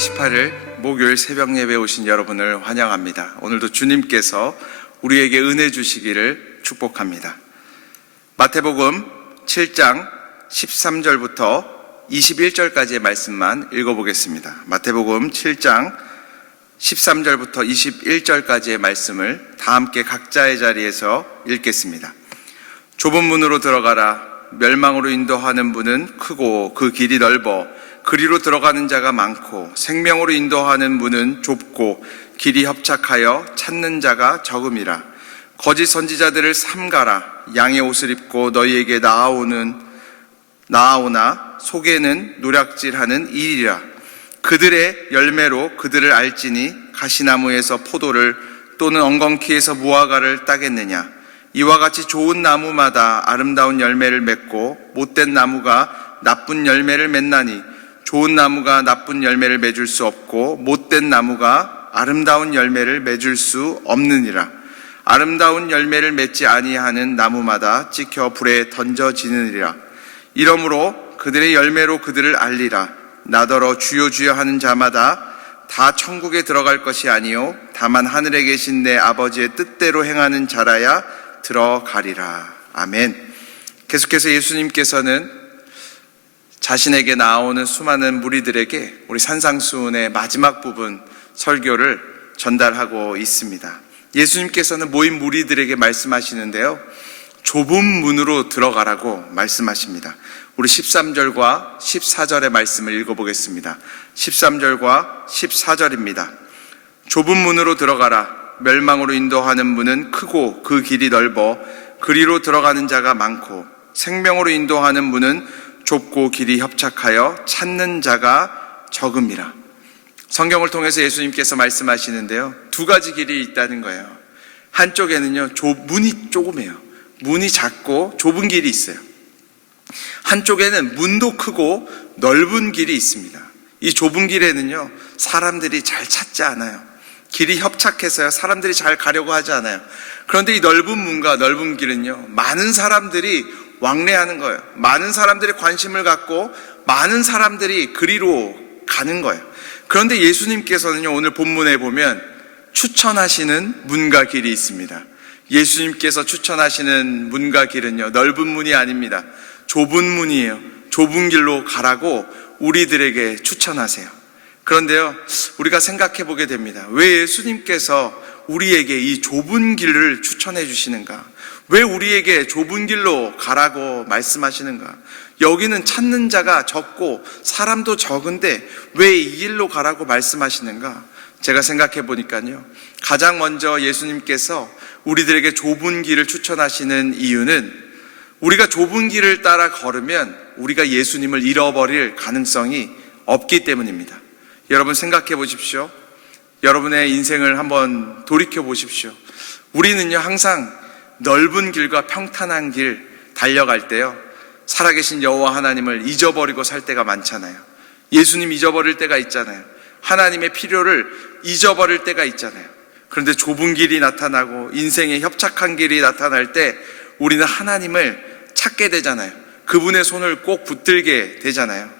28일 목요일 새벽 예배에 오신 여러분을 환영합니다. 오늘도 주님께서 우리에게 은혜 주시기를 축복합니다. 마태복음 7장 13절부터 21절까지의 말씀만 읽어보겠습니다. 마태복음 7장 13절부터 21절까지의 말씀을 다 함께 각자의 자리에서 읽겠습니다. 좁은 문으로 들어가라. 멸망으로 인도하는 문은 크고 그 길이 넓어 그리로 들어가는 자가 많고 생명으로 인도하는 문은 좁고 길이 협착하여 찾는 자가 적음이라. 거짓 선지자들을 삼가라. 양의 옷을 입고 너희에게 나아오나 속에는 노략질하는 일이라. 그들의 열매로 그들을 알지니 가시나무에서 포도를 또는 엉겅퀴에서 무화과를 따겠느냐. 이와 같이 좋은 나무마다 아름다운 열매를 맺고 못된 나무가 나쁜 열매를 맺나니 좋은 나무가 나쁜 열매를 맺을 수 없고 못된 나무가 아름다운 열매를 맺을 수 없느니라. 아름다운 열매를 맺지 아니하는 나무마다 찍혀 불에 던져지느니라. 이러므로 그들의 열매로 그들을 알리라. 나더러 주여 주여 하는 자마다 다 천국에 들어갈 것이 아니요 다만 하늘에 계신 내 아버지의 뜻대로 행하는 자라야 들어가리라. 아멘. 계속해서 예수님께서는 자신에게 나오는 수많은 무리들에게 우리 산상수훈의 마지막 부분 설교를 전달하고 있습니다. 예수님께서는 모인 무리들에게 말씀하시는데요, 좁은 문으로 들어가라고 말씀하십니다. 우리 13절과 14절의 말씀을 읽어보겠습니다. 13절과 14절입니다. 좁은 문으로 들어가라. 멸망으로 인도하는 문은 크고 그 길이 넓어 그리로 들어가는 자가 많고 생명으로 인도하는 문은 좁고 길이 협착하여 찾는 자가 적음이라. 성경을 통해서 예수님께서 말씀하시는데요, 두 가지 길이 있다는 거예요. 한쪽에는요, 문이 조그매요. 문이 작고 좁은 길이 있어요. 한쪽에는 문도 크고 넓은 길이 있습니다. 이 좁은 길에는요, 사람들이 잘 찾지 않아요. 길이 협착해서요, 사람들이 잘 가려고 하지 않아요. 그런데 이 넓은 문과 넓은 길은요, 많은 사람들이 왕래하는 거예요. 많은 사람들이 관심을 갖고 많은 사람들이 그리로 가는 거예요. 그런데 예수님께서는요, 오늘 본문에 보면 추천하시는 문과 길이 있습니다. 예수님께서 추천하시는 문과 길은요, 넓은 문이 아닙니다. 좁은 문이에요. 좁은 길로 가라고 우리들에게 추천하세요. 그런데요, 우리가 생각해 보게 됩니다. 왜 예수님께서 우리에게 이 좁은 길을 추천해 주시는가? 왜 우리에게 좁은 길로 가라고 말씀하시는가? 여기는 찾는 자가 적고 사람도 적은데 왜 이 길로 가라고 말씀하시는가? 제가 생각해 보니까요, 가장 먼저 예수님께서 우리들에게 좁은 길을 추천하시는 이유는 우리가 좁은 길을 따라 걸으면 우리가 예수님을 잃어버릴 가능성이 없기 때문입니다. 여러분 생각해 보십시오. 여러분의 인생을 한번 돌이켜 보십시오. 우리는요, 항상 넓은 길과 평탄한 길 달려갈 때요, 살아계신 여호와 하나님을 잊어버리고 살 때가 많잖아요. 예수님 잊어버릴 때가 있잖아요. 하나님의 필요를 잊어버릴 때가 있잖아요. 그런데 좁은 길이 나타나고 인생의 협착한 길이 나타날 때 우리는 하나님을 찾게 되잖아요. 그분의 손을 꼭 붙들게 되잖아요.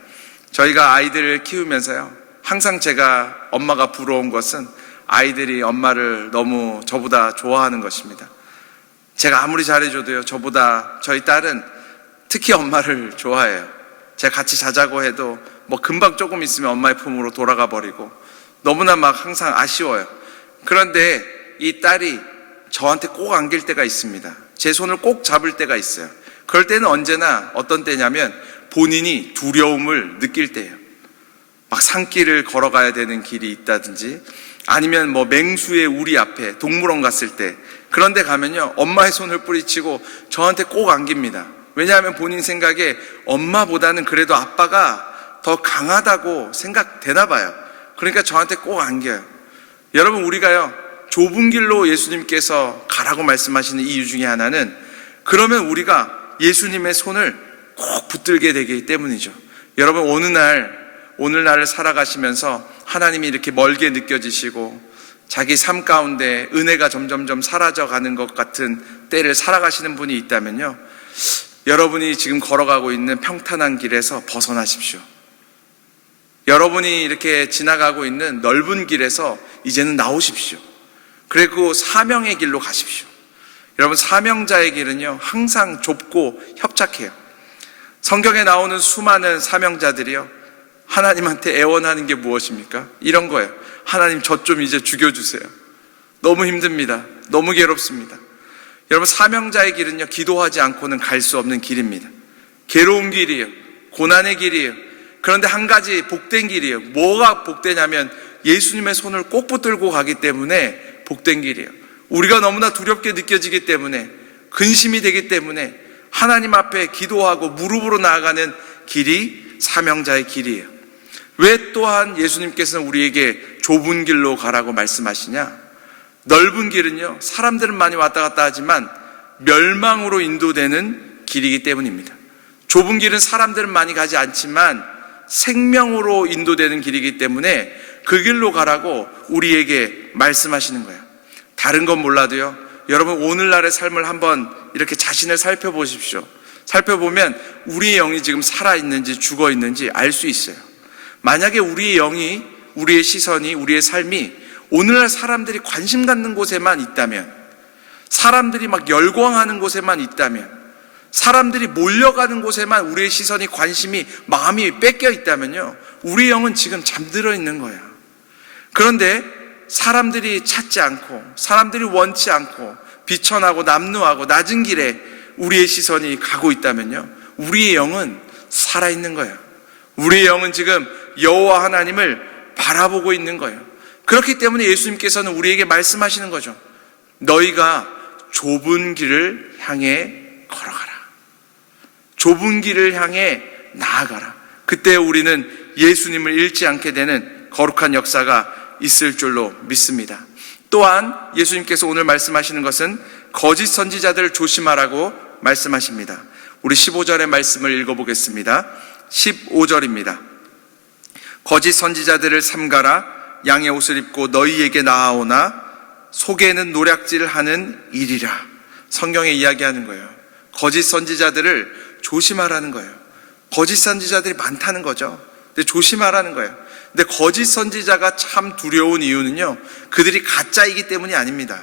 저희가 아이들을 키우면서요, 항상 제가 엄마가 부러운 것은 아이들이 엄마를 너무 저보다 좋아하는 것입니다. 제가 아무리 잘해줘도요, 저보다 저희 딸은 특히 엄마를 좋아해요. 제가 같이 자자고 해도 금방 조금 있으면 엄마의 품으로 돌아가 버리고 너무나 항상 아쉬워요. 그런데 이 딸이 저한테 꼭 안길 때가 있습니다. 제 손을 꼭 잡을 때가 있어요. 그럴 때는 언제나 어떤 때냐면 본인이 두려움을 느낄 때예요. 산길을 걸어가야 되는 길이 있다든지 아니면 맹수의 우리 앞에 동물원 갔을 때 그런 데 가면요, 엄마의 손을 뿌리치고 저한테 꼭 안깁니다. 왜냐하면 본인 생각에 엄마보다는 그래도 아빠가 더 강하다고 생각되나 봐요. 그러니까 저한테 꼭 안겨요. 여러분, 우리가요, 좁은 길로 예수님께서 가라고 말씀하시는 이유 중에 하나는 그러면 우리가 예수님의 손을 꼭 붙들게 되기 때문이죠. 여러분, 오늘날을 살아가시면서 하나님이 이렇게 멀게 느껴지시고 자기 삶 가운데 은혜가 점점점 사라져가는 것 같은 때를 살아가시는 분이 있다면요, 여러분이 지금 걸어가고 있는 평탄한 길에서 벗어나십시오. 여러분이 이렇게 지나가고 있는 넓은 길에서 이제는 나오십시오. 그리고 사명의 길로 가십시오. 여러분, 사명자의 길은요, 항상 좁고 협착해요. 성경에 나오는 수많은 사명자들이요, 하나님한테 애원하는 게 무엇입니까? 이런 거예요. 하나님, 저 좀 이제 죽여주세요. 너무 힘듭니다. 너무 괴롭습니다. 여러분, 사명자의 길은요, 기도하지 않고는 갈 수 없는 길입니다. 괴로운 길이에요. 고난의 길이에요. 그런데 한 가지 복된 길이에요. 뭐가 복되냐면 예수님의 손을 꼭 붙들고 가기 때문에 복된 길이에요. 우리가 너무나 두렵게 느껴지기 때문에, 근심이 되기 때문에 하나님 앞에 기도하고 무릎으로 나아가는 길이 사명자의 길이에요. 왜 또한 예수님께서는 우리에게 좁은 길로 가라고 말씀하시냐? 넓은 길은요, 사람들은 많이 왔다 갔다 하지만 멸망으로 인도되는 길이기 때문입니다. 좁은 길은 사람들은 많이 가지 않지만 생명으로 인도되는 길이기 때문에 그 길로 가라고 우리에게 말씀하시는 거예요. 다른 건 몰라도요, 여러분, 오늘날의 삶을 한번 이렇게 자신을 살펴보십시오. 살펴보면 우리의 영이 지금 살아있는지 죽어있는지 알 수 있어요. 만약에 우리의 영이, 우리의 시선이, 우리의 삶이 오늘날 사람들이 관심 갖는 곳에만 있다면, 사람들이 막 열광하는 곳에만 있다면, 사람들이 몰려가는 곳에만 우리의 시선이, 관심이, 마음이 뺏겨 있다면요, 우리 영은 지금 잠들어 있는 거예요. 그런데 사람들이 찾지 않고, 사람들이 원치 않고, 비천하고 남루하고 낮은 길에 우리의 시선이 가고 있다면요, 우리의 영은 살아있는 거예요. 우리의 영은 지금 여호와 하나님을 바라보고 있는 거예요. 그렇기 때문에 예수님께서는 우리에게 말씀하시는 거죠. 너희가 좁은 길을 향해 걸어가라. 좁은 길을 향해 나아가라. 그때 우리는 예수님을 잃지 않게 되는 거룩한 역사가 있을 줄로 믿습니다. 또한 예수님께서 오늘 말씀하시는 것은 거짓 선지자들을 조심하라고 말씀하십니다. 우리 15절의 말씀을 읽어보겠습니다. 15절입니다. 거짓 선지자들을 삼가라. 양의 옷을 입고 너희에게 나아오나 속에는 노략질을 하는 일이라. 성경에 이야기하는 거예요. 거짓 선지자들을 조심하라는 거예요. 거짓 선지자들이 많다는 거죠. 근데 조심하라는 거예요. 근데 거짓 선지자가 참 두려운 이유는요, 그들이 가짜이기 때문이 아닙니다.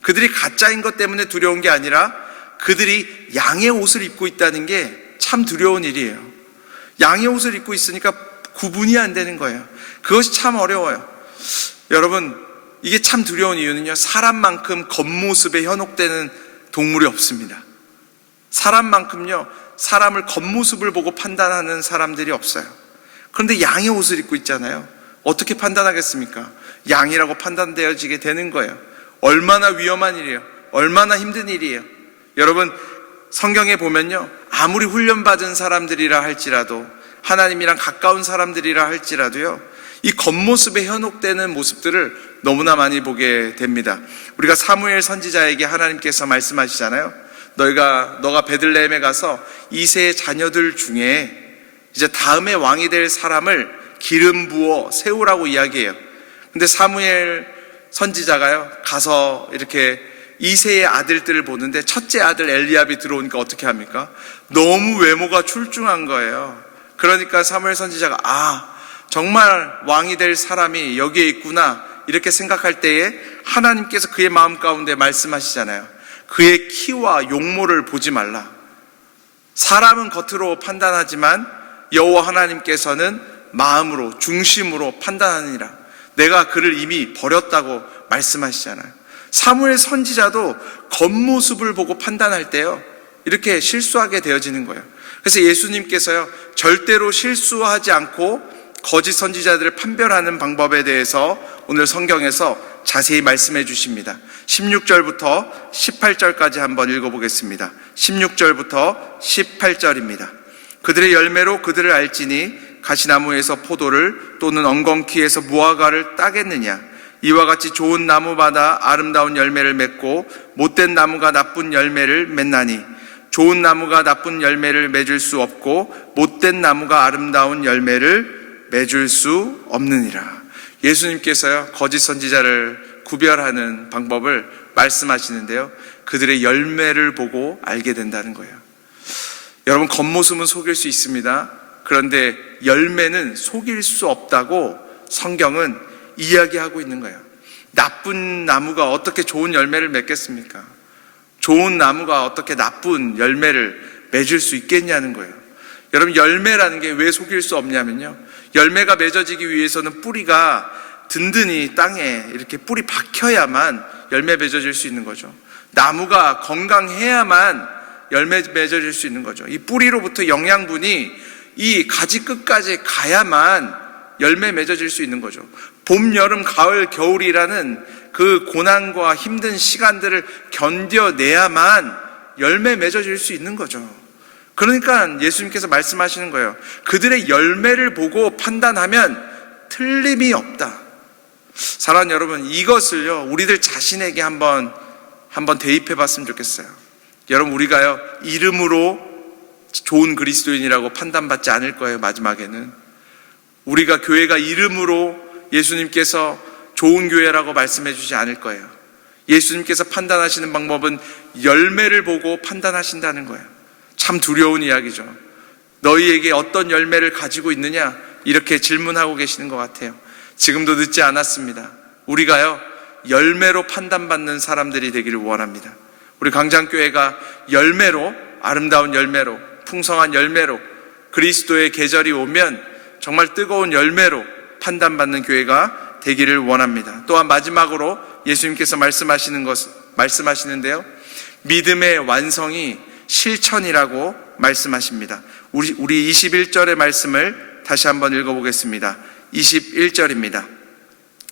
그들이 가짜인 것 때문에 두려운 게 아니라 그들이 양의 옷을 입고 있다는 게 참 두려운 일이에요. 양의 옷을 입고 있으니까 구분이 안 되는 거예요. 그것이 참 어려워요. 여러분, 이게 참 두려운 이유는요, 사람만큼 겉모습에 현혹되는 동물이 없습니다. 사람만큼요, 사람을 겉모습을 보고 판단하는 사람들이 없어요. 그런데 양의 옷을 입고 있잖아요. 어떻게 판단하겠습니까? 양이라고 판단되어지게 되는 거예요. 얼마나 위험한 일이에요. 얼마나 힘든 일이에요. 여러분, 성경에 보면요, 아무리 훈련받은 사람들이라 할지라도, 하나님이랑 가까운 사람들이라 할지라도요, 이 겉모습에 현혹되는 모습들을 너무나 많이 보게 됩니다. 우리가 사무엘 선지자에게 하나님께서 말씀하시잖아요. 너가 베들레헴에 가서 이새의 자녀들 중에 이제 다음에 왕이 될 사람을 기름 부어 세우라고 이야기해요. 근데 사무엘 선지자가요, 가서 이렇게 이새의 아들들을 보는데 첫째 아들 엘리압이 들어오니까 어떻게 합니까? 너무 외모가 출중한 거예요. 그러니까 사무엘 선지자가 정말 왕이 될 사람이 여기에 있구나, 이렇게 생각할 때에 하나님께서 그의 마음 가운데 말씀하시잖아요. 그의 키와 용모를 보지 말라. 사람은 겉으로 판단하지만 여호와 하나님께서는 마음으로, 중심으로 판단하느니라. 내가 그를 이미 버렸다고 말씀하시잖아요. 사무엘 선지자도 겉모습을 보고 판단할 때요, 이렇게 실수하게 되어지는 거예요. 그래서 예수님께서요, 절대로 실수하지 않고 거짓 선지자들을 판별하는 방법에 대해서 오늘 성경에서 자세히 말씀해 주십니다. 16절부터 18절까지 한번 읽어보겠습니다. 16절부터 18절입니다. 그들의 열매로 그들을 알지니 가시나무에서 포도를 또는 엉겅퀴에서 무화과를 따겠느냐. 이와 같이 좋은 나무마다 아름다운 열매를 맺고 못된 나무가 나쁜 열매를 맺나니 좋은 나무가 나쁜 열매를 맺을 수 없고 못된 나무가 아름다운 열매를 맺을 수 없느니라. 예수님께서요, 거짓 선지자를 구별하는 방법을 말씀하시는데요, 그들의 열매를 보고 알게 된다는 거예요. 여러분, 겉모습은 속일 수 있습니다. 그런데 열매는 속일 수 없다고 성경은 이야기하고 있는 거예요. 나쁜 나무가 어떻게 좋은 열매를 맺겠습니까? 좋은 나무가 어떻게 나쁜 열매를 맺을 수 있겠냐는 거예요. 여러분, 열매라는 게 왜 속일 수 없냐면요, 열매가 맺어지기 위해서는 뿌리가 든든히 땅에 이렇게 뿌리 박혀야만 열매 맺어질 수 있는 거죠. 나무가 건강해야만 열매 맺어질 수 있는 거죠. 이 뿌리로부터 영양분이 이 가지 끝까지 가야만 열매 맺어질 수 있는 거죠. 봄, 여름, 가을, 겨울이라는 그 고난과 힘든 시간들을 견뎌내야만 열매 맺어질 수 있는 거죠. 그러니까 예수님께서 말씀하시는 거예요. 그들의 열매를 보고 판단하면 틀림이 없다. 사랑하는 여러분, 이것을요, 우리들 자신에게 한번 대입해 봤으면 좋겠어요. 여러분, 우리가요, 이름으로 좋은 그리스도인이라고 판단받지 않을 거예요. 마지막에는 우리가 교회가 이름으로 예수님께서 좋은 교회라고 말씀해 주지 않을 거예요. 예수님께서 판단하시는 방법은 열매를 보고 판단하신다는 거예요. 참 두려운 이야기죠. 너희에게 어떤 열매를 가지고 있느냐, 이렇게 질문하고 계시는 것 같아요. 지금도 늦지 않았습니다. 우리가요, 열매로 판단받는 사람들이 되기를 원합니다. 우리 광장교회가 열매로, 아름다운 열매로, 풍성한 열매로, 그리스도의 계절이 오면 정말 뜨거운 열매로 판단받는 교회가 되기를 원합니다. 또한 마지막으로 예수님께서 말씀하시는데요, 믿음의 완성이 실천이라고 말씀하십니다. 우리 21절의 말씀을 다시 한번 읽어보겠습니다. 21절입니다.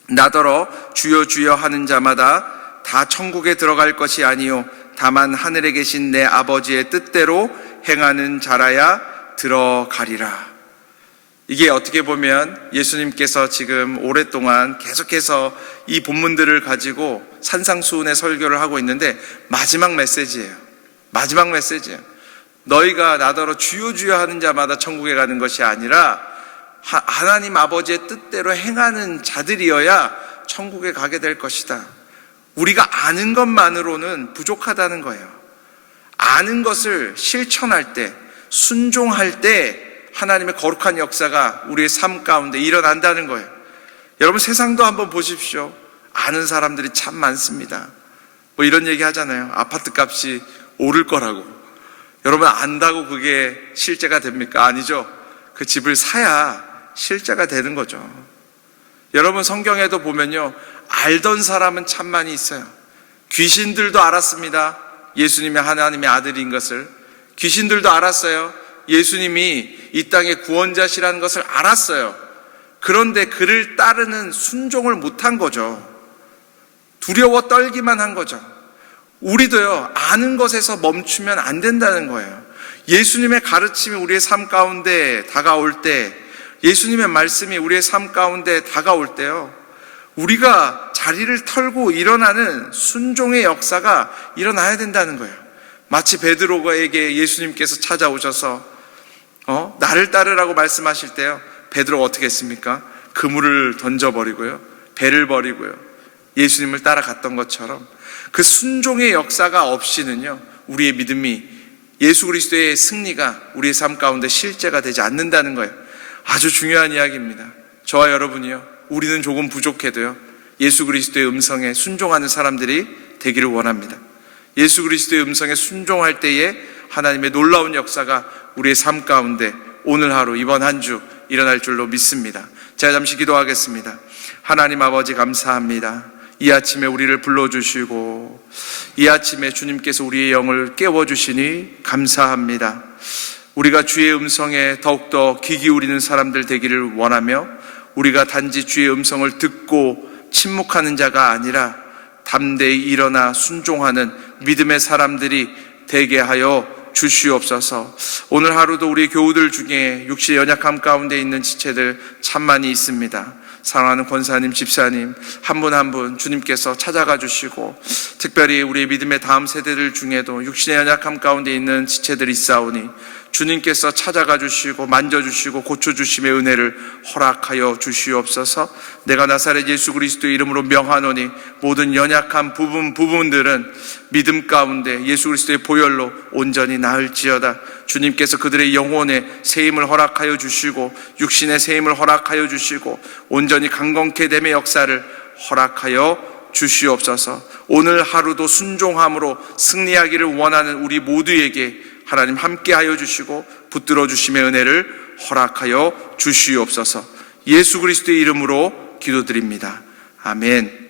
나더러 주여 주여 하는 자마다 다 천국에 들어갈 것이 아니요 다만 하늘에 계신 내 아버지의 뜻대로 행하는 자라야 들어가리라. 이게 어떻게 보면 예수님께서 지금 오랫동안 계속해서 이 본문들을 가지고 산상수훈의 설교를 하고 있는데 마지막 메시지예요. 마지막 메시지예요. 너희가 나더러 주여 주여 하는 자마다 천국에 가는 것이 아니라 하나님 아버지의 뜻대로 행하는 자들이어야 천국에 가게 될 것이다. 우리가 아는 것만으로는 부족하다는 거예요. 아는 것을 실천할 때, 순종할 때 하나님의 거룩한 역사가 우리의 삶 가운데 일어난다는 거예요. 여러분, 세상도 한번 보십시오. 아는 사람들이 참 많습니다. 뭐 이런 얘기 하잖아요. 아파트 값이 오를 거라고. 여러분, 안다고 그게 실제가 됩니까? 아니죠. 그 집을 사야 실제가 되는 거죠. 여러분, 성경에도 보면요, 알던 사람은 참 많이 있어요. 귀신들도 알았습니다. 예수님이 하나님의 아들인 것을. 귀신들도 알았어요. 예수님이 이 땅의 구원자시라는 것을 알았어요. 그런데 그를 따르는 순종을 못한 거죠. 두려워 떨기만 한 거죠. 우리도요, 아는 것에서 멈추면 안 된다는 거예요. 예수님의 가르침이 우리의 삶 가운데 다가올 때, 예수님의 말씀이 우리의 삶 가운데 다가올 때요, 우리가 자리를 털고 일어나는 순종의 역사가 일어나야 된다는 거예요. 마치 베드로에게 예수님께서 찾아오셔서 나를 따르라고 말씀하실 때요, 베드로가 어떻게 했습니까? 그물을 던져버리고요, 배를 버리고요, 예수님을 따라갔던 것처럼 그 순종의 역사가 없이는요, 우리의 믿음이, 예수 그리스도의 승리가 우리의 삶 가운데 실제가 되지 않는다는 거예요. 아주 중요한 이야기입니다. 저와 여러분이요, 우리는 조금 부족해도요, 예수 그리스도의 음성에 순종하는 사람들이 되기를 원합니다. 예수 그리스도의 음성에 순종할 때에 하나님의 놀라운 역사가 우리의 삶 가운데 오늘 하루, 이번 한 주 일어날 줄로 믿습니다. 제가 잠시 기도하겠습니다. 하나님 아버지, 감사합니다. 이 아침에 우리를 불러주시고 이 아침에 주님께서 우리의 영을 깨워주시니 감사합니다. 우리가 주의 음성에 더욱더 귀 기울이는 사람들 되기를 원하며, 우리가 단지 주의 음성을 듣고 침묵하는 자가 아니라 담대히 일어나 순종하는 믿음의 사람들이 되게 하여 주시옵소서. 오늘 하루도 우리 교우들 중에 육신의 연약함 가운데 있는 지체들 참 많이 있습니다. 사랑하는 권사님, 집사님 한 분 한 분 주님께서 찾아가 주시고, 특별히 우리 믿음의 다음 세대들 중에도 육신의 연약함 가운데 있는 지체들이 있사오니 주님께서 찾아가 주시고 만져주시고 고쳐주심의 은혜를 허락하여 주시옵소서. 내가 나사렛 예수 그리스도의 이름으로 명하노니 모든 연약한 부분들은 믿음 가운데 예수 그리스도의 보혈로 온전히 나을지어다. 주님께서 그들의 영혼에 세임을 허락하여 주시고 육신의 세임을 허락하여 주시고 온전히 강건케 됨의 역사를 허락하여 주시옵소서. 오늘 하루도 순종함으로 승리하기를 원하는 우리 모두에게 하나님 함께하여 주시고 붙들어 주심의 은혜를 허락하여 주시옵소서. 예수 그리스도의 이름으로 기도드립니다. 아멘.